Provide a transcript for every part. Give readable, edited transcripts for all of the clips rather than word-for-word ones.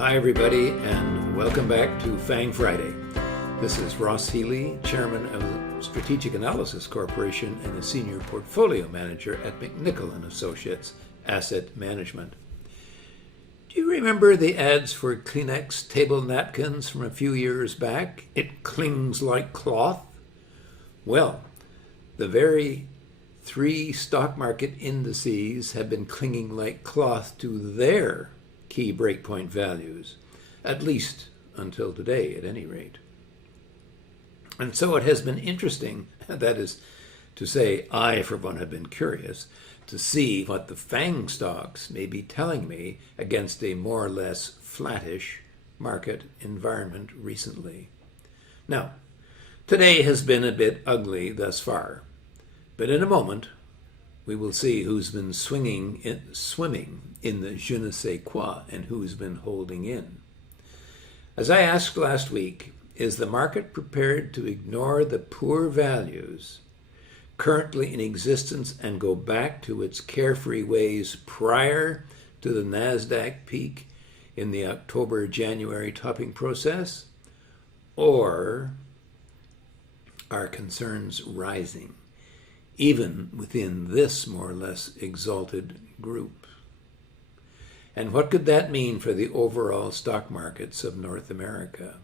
Hi everybody, and welcome back to FANG Friday. This is Ross Healy, Chairman of the Strategic Analysis Corporation and a Senior Portfolio Manager at McNichol & Associates Asset Management. Do you remember the ads for Kleenex table napkins from a few years back? It clings like cloth. Well, the very three stock market indices have been clinging like cloth to their key breakpoint values, at least until today, at any rate. And so it has been interesting, that is to say, I, for one, have been curious to see what the FANG stocks may be telling me against a more or less flattish market environment recently. Now, today has been a bit ugly thus far, but in a moment, we will see who's been swimming in the je ne sais quoi and who's been holding in. As I asked last week, is the market prepared to ignore the poor values currently in existence and go back to its carefree ways prior to the NASDAQ peak in the October-January topping process? Or are concerns rising, even within this more or less exalted group? And what could that mean for the overall stock markets of North America?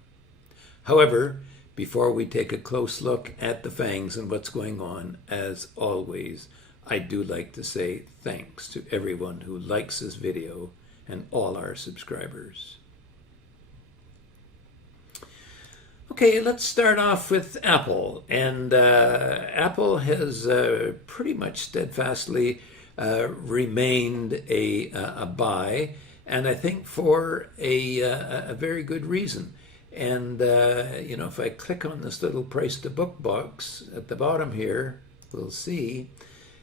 However, before we take a close look at the FANGs and what's going on, as always, I do like to say thanks to everyone who likes this video and all our subscribers. Okay, let's start off with Apple. And Apple has pretty much steadfastly remained a buy, and I think for a very good reason. And, if I click on this little price to book box at the bottom here, we'll see.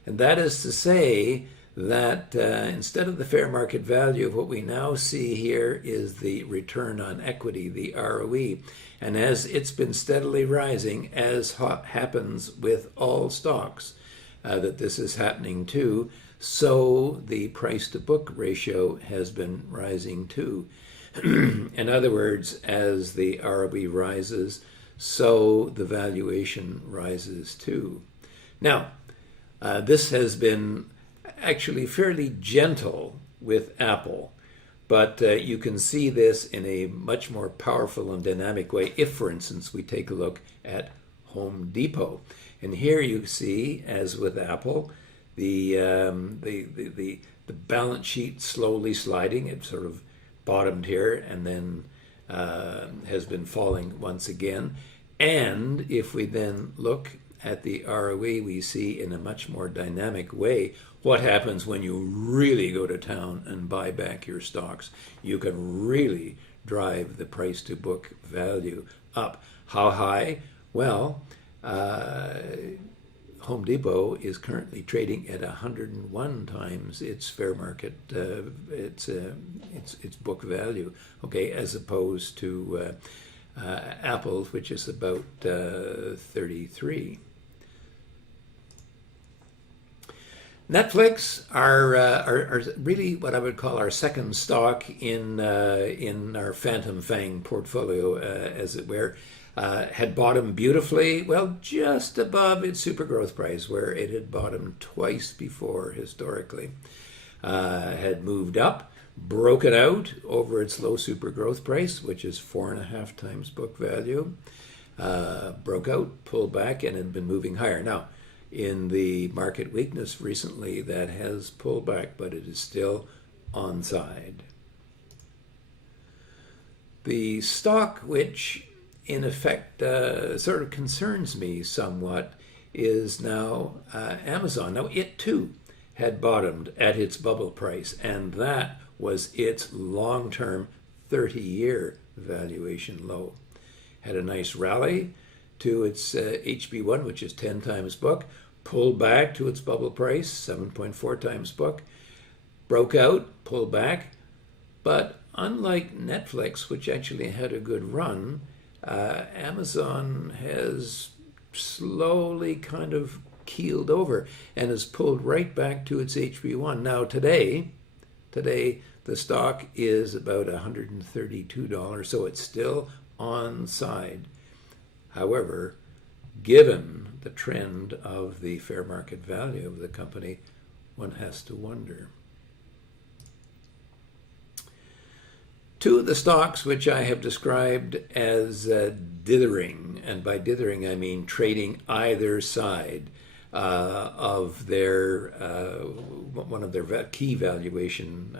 And that is to say that instead of the fair market value, what we now see here is the return on equity, the ROE. And as it's been steadily rising, as happens with all stocks, that this is happening too, so the price to book ratio has been rising too. In other words, as the ROE rises, so the valuation rises too. Now, this has been actually fairly gentle with Apple, but you can see this in a much more powerful and dynamic way if, for instance, we take a look at Home Depot. And here you see, as with Apple, the balance sheet slowly sliding. It sort of bottomed here and then has been falling once again. And if we then look at the ROE, we see in a much more dynamic way what happens when you really go to town and buy back your stocks. You can really drive the price to book value up. How high? Well, Home Depot is currently trading at 101 times its fair market, its book value, okay, as opposed to Apple's, which is about 33. Netflix are really what I would call our second stock in our Phantom FANG portfolio, as it were. Had bottomed beautifully, well, just above its super growth price, where it had bottomed twice before historically. Had moved up, broken out over its low super growth price, which is 4.5 times book value. Broke out, pulled back, and had been moving higher. Now, in the market weakness recently, that has pulled back, but it is still on side. The stock which in effect sort of concerns me somewhat is now Amazon. Now, it too had bottomed at its bubble price, and that was its long-term 30-year valuation low. Had a nice rally to its HB1, which is 10 times book, pulled back to its bubble price, 7.4 times book, broke out, pulled back, but unlike Netflix, which actually had a good run, Amazon has slowly kind of keeled over and has pulled right back to its HB1. Now today The stock is about $132, so it's still on side. However, given the trend of the fair market value of the company, one has to wonder. Two of the stocks which I have described as dithering, and by dithering I mean trading either side of their one of their key valuation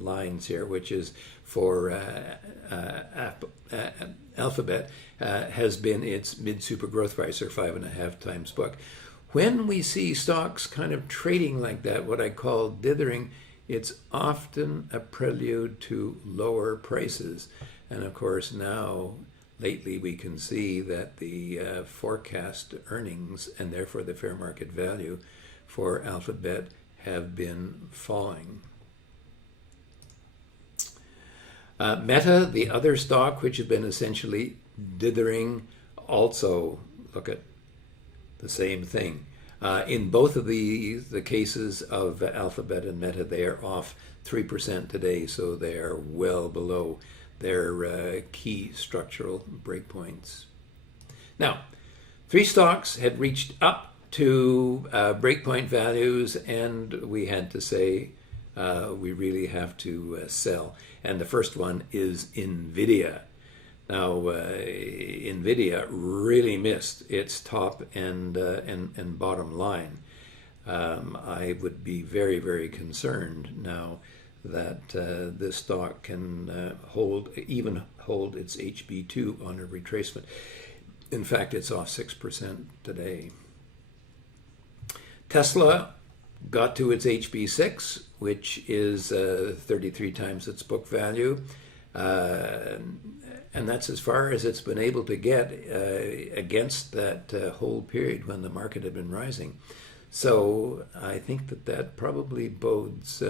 lines here, which is for Alphabet, has been its mid-super growth price, or 5.5 times book. When we see stocks kind of trading like that, what I call dithering, it's often a prelude to lower prices. And of course now, lately, we can see that the forecast earnings, and therefore the fair market value for Alphabet, have been falling. Meta, the other stock which has been essentially dithering, also look at the same thing. In both of the cases of Alphabet and Meta, they are off 3% today, so they are well below their key structural breakpoints. Now, three stocks had reached up to breakpoint values, and we had to say we really have to sell. And the first one is NVIDIA. Now, NVIDIA really missed its top and bottom line. I would be very, very concerned now that this stock can even hold its HB2 on a retracement. In fact, it's off 6% today. Tesla got to its HB6, which is 33 times its book value. And that's as far as it's been able to get against that whole period when the market had been rising. So I think that probably bodes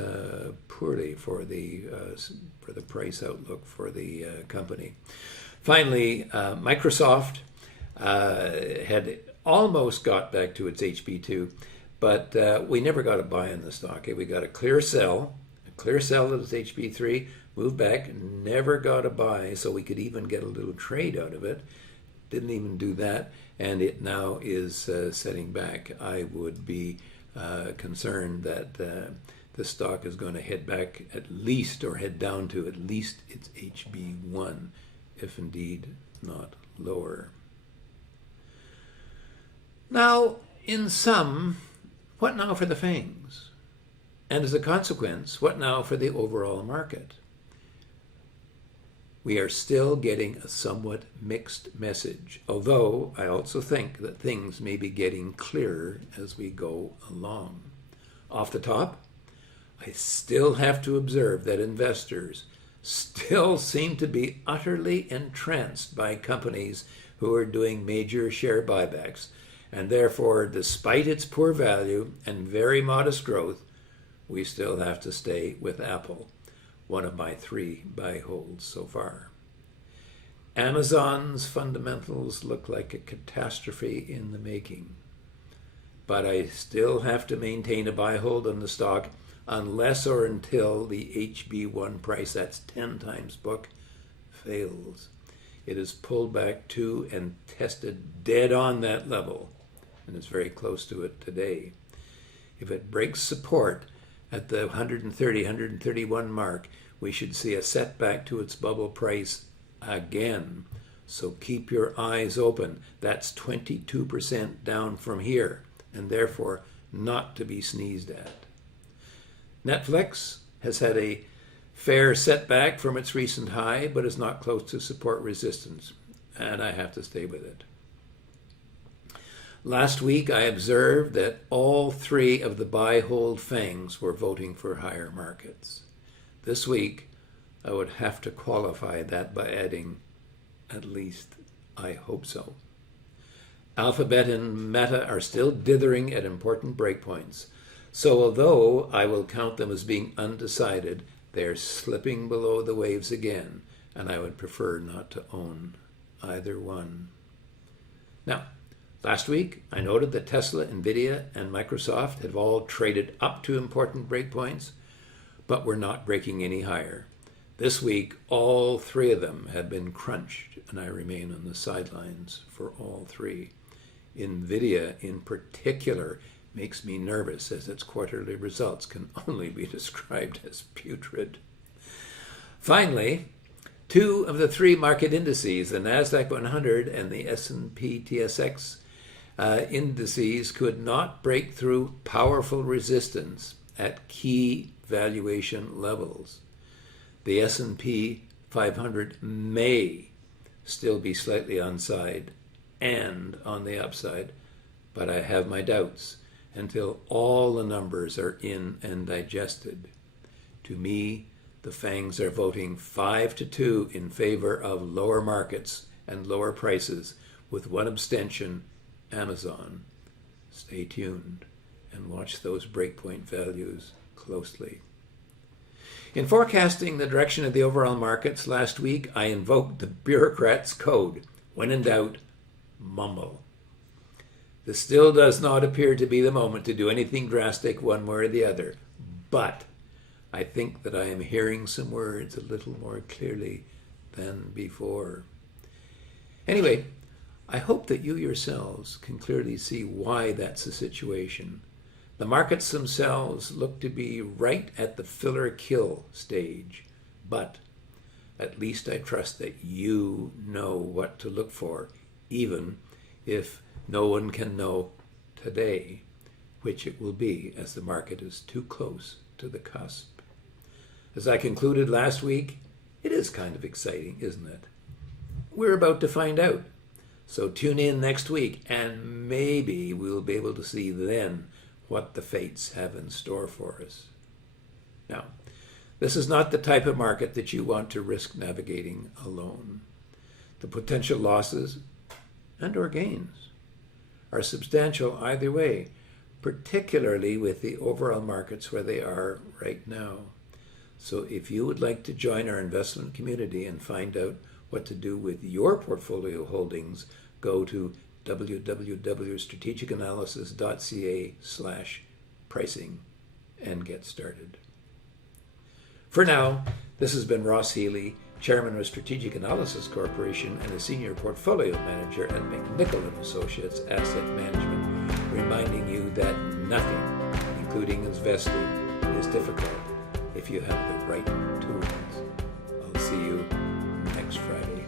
poorly for the price outlook for the company. Finally, Microsoft had almost got back to its HB2, but we never got a buy in the stock. We got a clear sell at its HB3, moved back, never got a buy, so we could even get a little trade out of it. Didn't even do that, and it now is setting back. I would be concerned that the stock is going to head back at least, or head down to at least its HB1, if indeed not lower. Now, in sum, what now for the FANGs? And as a consequence, what now for the overall market? We are still getting a somewhat mixed message, although I also think that things may be getting clearer as we go along. Off the top, I still have to observe that investors still seem to be utterly entranced by companies who are doing major share buybacks, and therefore, despite its poor value and very modest growth, we still have to stay with Apple, one of my 3 buy holds so far. Amazon's fundamentals look like a catastrophe in the making, but I still have to maintain a buy hold on the stock unless or until the HB1 price, that's 10 times book, fails. It has pulled back to and tested dead on that level, and is very close to it today. If it breaks support at the 130, 131 mark, we should see a setback to its bubble price again. So keep your eyes open. That's 22% down from here, and therefore not to be sneezed at. Netflix has had a fair setback from its recent high, but is not close to support resistance, and I have to stay with it. Last week, I observed that all 3 of the buy-hold FANGs were voting for higher markets. This week, I would have to qualify that by adding, at least, I hope so. Alphabet and Meta are still dithering at important breakpoints. So although I will count them as being undecided, they are slipping below the waves again, and I would prefer not to own either one. Now, last week, I noted that Tesla, NVIDIA, and Microsoft have all traded up to important breakpoints, but we're not breaking any higher. This week, all three of them have been crunched, and I remain on the sidelines for all three. NVIDIA, in particular, makes me nervous as its quarterly results can only be described as putrid. Finally, two of the three market indices, the NASDAQ 100 and the S&P TSX indices, could not break through powerful resistance at key valuation levels. The S&P 500 may still be slightly onside and on the upside, but I have my doubts until all the numbers are in and digested. To me, the FANGs are voting 5-2 in favor of lower markets and lower prices, with one abstention, Amazon. Stay tuned and watch those breakpoint values closely. In forecasting the direction of the overall markets last week, I invoked the bureaucrat's code. When in doubt, mumble. This still does not appear to be the moment to do anything drastic one way or the other, but I think that I am hearing some words a little more clearly than before. Anyway, I hope that you yourselves can clearly see why that's the situation. The markets themselves look to be right at the fill or kill stage, but at least I trust that you know what to look for, even if no one can know today which it will be, as the market is too close to the cusp. As I concluded last week, it is kind of exciting, isn't it? We're about to find out. So tune in next week, and maybe we'll be able to see then what the fates have in store for us. Now, this is not the type of market that you want to risk navigating alone. The potential losses and or gains are substantial either way, particularly with the overall markets where they are right now. So if you would like to join our investment community and find out what to do with your portfolio holdings, go to www.strategicanalysis.ca/pricing and get started. For now, this has been Ross Healy, Chairman of Strategic Analysis Corporation and a Senior Portfolio Manager at McNichol & Associates Asset Management, reminding you that nothing, including investing, is difficult if you have the right tools. I'll see you next Friday.